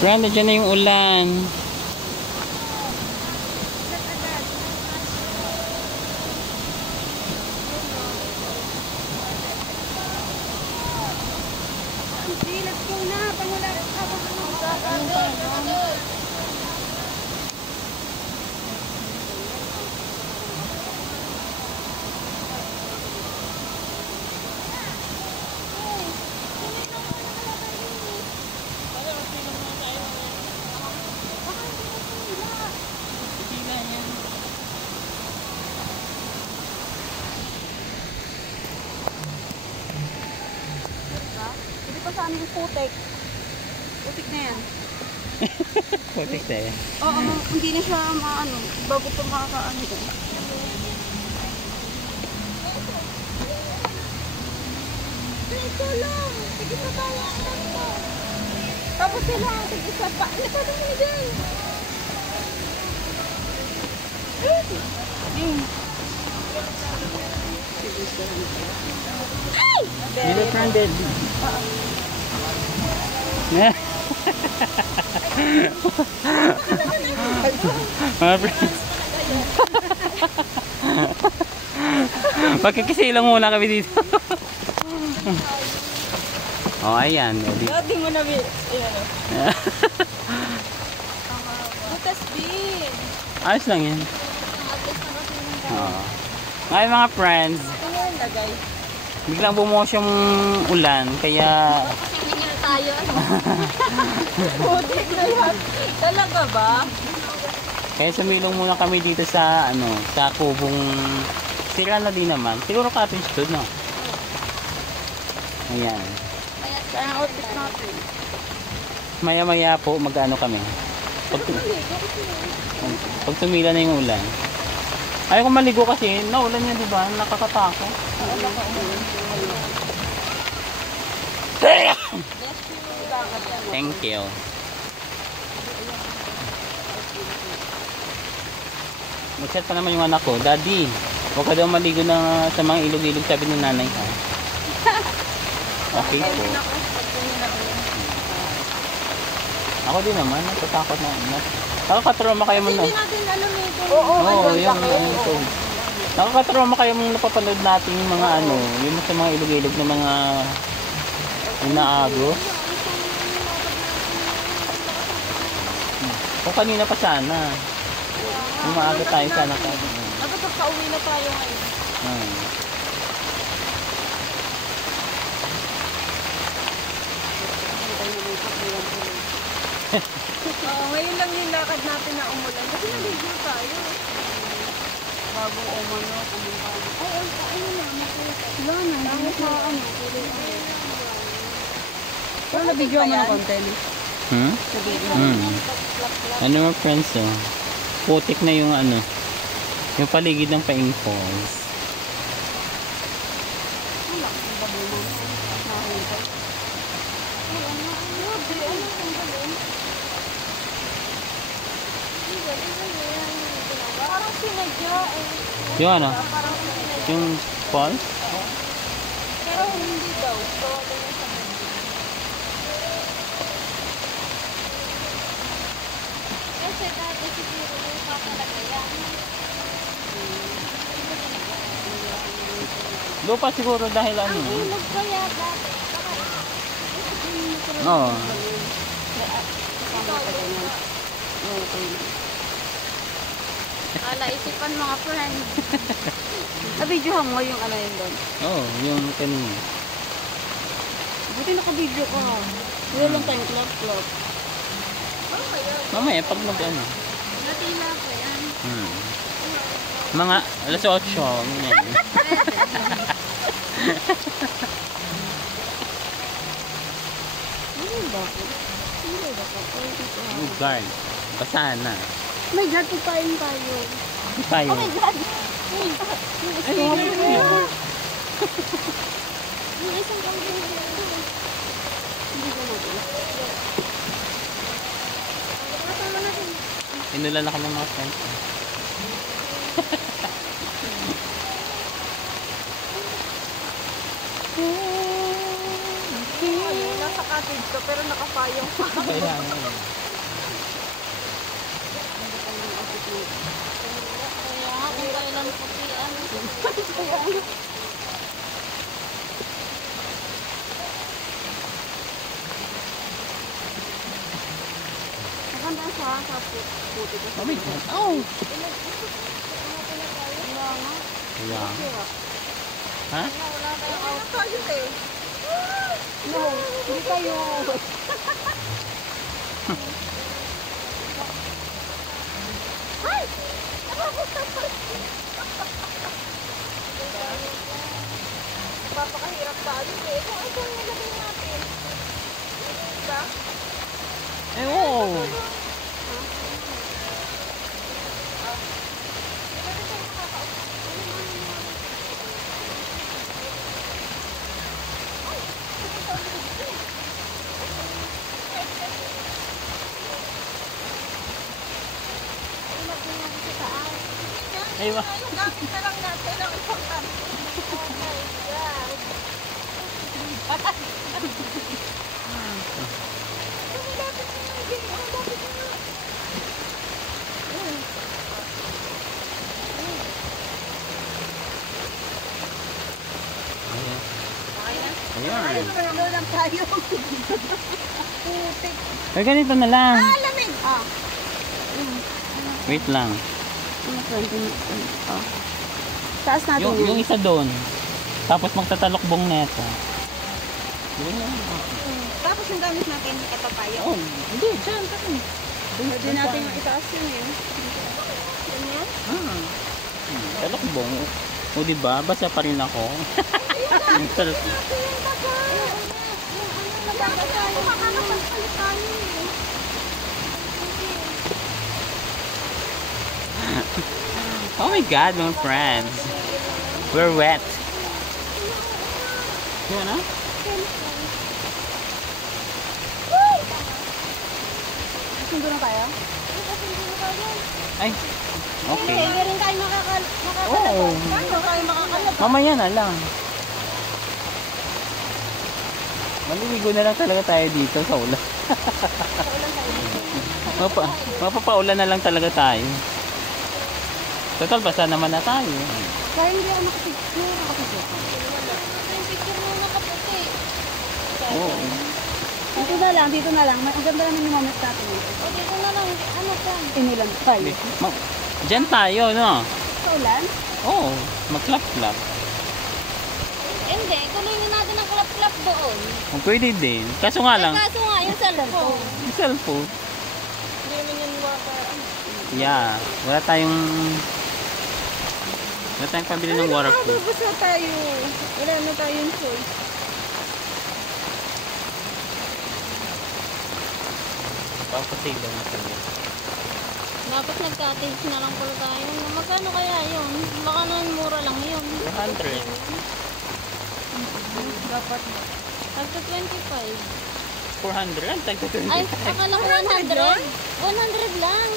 Friend, dyan na yung ulan. Let's go na. Pangula. Hindi pa sana yung putik. Putik na yan. Putik na yan. Oo, hindi na siya maano. Bago pa makakaano doon. Ito lang. Sige pa tayo. Tapos sila. Sige pa pa. Ano pa naman dyan? Ay! Little friend dead. Mga friends. Magkikisilang muna kami dito. Oh, ayan. Dati mo na butas din. Ayos lang yan. Oh. Ngayon mga friends, Ayan na guys. biglang bumuhos yung ulan, kaya Hindi na tayo. Putik na yan. Talaga ba? kaya sumilong muna kami dito sa sa kubong sira na din naman. Siguro cottage to, no? Ayan. Kaya ang outfit natin. Maya-maya po mag-ano kami. Pag tumila na yung ulan. Ayaw ko maligo kasi naulan yan, di ba? Nakakatakot. Thank you. Mag-chat pa naman yung anak ko, Daddy, huwag ka daw maligo na sa mga ilog-ilog, sabi ng nanay ko. Okay po. Ako din naman, natatakot na. Nakakatrauma kayo mo na. Hindi natin alam eh. Oo, yung nakakatrauma kayo mong napapanood natin yung mga yung sa mga ilog-ilog na mga inaagos. Kung kanina pa sana. Yung maaga tayo sana ka. Dapat pauwi na tayo ngayon. Ngayon lang yung lakad natin na umulan. Kasi naligo tayo. Bago umano, kumunta. Ay, ano na, wala na. Dami sa Pero na-video mo na konti. Ano mga friends, oh. Putik na yung yung paligid ng Paing Falls. Parang sinadya eh. Yung yung falls? Pero hindi daw. Gawa daw yung sa kasi dati siguro yung papalagayan. Lupa siguro dahil Ang ilog kaya dati. Oo. Ala, isipan mga friends. Nabidyohan mo yung yun doon. Oo, yung kanina. Buti naka-video ka. Wala lang tayong clap-clap. Mamaya pag Natila ko yan. Mga alas 8, ganyan. Ano ba ako? Ano ba ako? Guard. Basa na. Oh my God, pagkain tayo. Tayo. Oh my God! Yung isang kambing dito. Hindi ko natin. Inulan na kami mga friends. Nasa cottage ka pero nakapayong pa. Kaya nga yun. Kaya nga, kung kailan putian. Maganda siya sa puti ko. Oh my God. Oh! Wala nga. Kaya. Kaya. Ha? Wala tayong Ano tayo eh? No, hindi tayo. Ay! Papakahirap tayo eh. Kung ito yung nilagay natin. Diba? Eh, oo. Ay, ba? Yung gamit na lang natin ang importante. Oh my God. Ang lapit na nga, Jay. Ang lapit na nga. Ayan. Ano lang tayo? Putik. Eh, ganito na lang. Ah, lamig. Ah. Wait lang. Taas natin Yung isa doon. Tapos magtatalokbong neto. Yun lang. Tapos yung gamit natin, ito tayo. Oh, hindi. Diyan. Pwede natin yung itaas yun eh. Ganyan? Talokbong. O diba? Basa pa rin ako. Yung talok- Oh my God, my friends. We're wet. Yun, ha? Sundo na tayo? Ay, okay. Hindi rin tayo Oo. Paano tayo makakalap? Mamaya na lang. Maliligo na lang talaga tayo dito sa ulan. Mapapaulan na lang talaga tayo. Total, basta naman na tayo. Kaya hindi ako nakapicture. Yung picture mo nakaputi. Oo. Dito na lang. Ang ganda naman yung moment natin. O dito na lang, ano ka? Inilan tayo. Diyan tayo, no? Sa ulan? Oo, mag-clap-clap. Hindi, tuloy na natin ang klap-klap doon. Oh, pwede din. Kaso nga lang, Kaso nga, yung cellphone. yung cellphone. Hindi naman yung water. Yeah, wala tayong pambili ng waterproof. Basta tayo. Wala na tayong choice. Papasilaw na tayo. Dapat nagka-taste na lang pala tayo. Magkano kaya yun? Baka naman mura lang yun. 200. Dapat. Tagto 25. 400 lang, tagto 25. Ay, akala ko 100. 100 lang. 100 yan.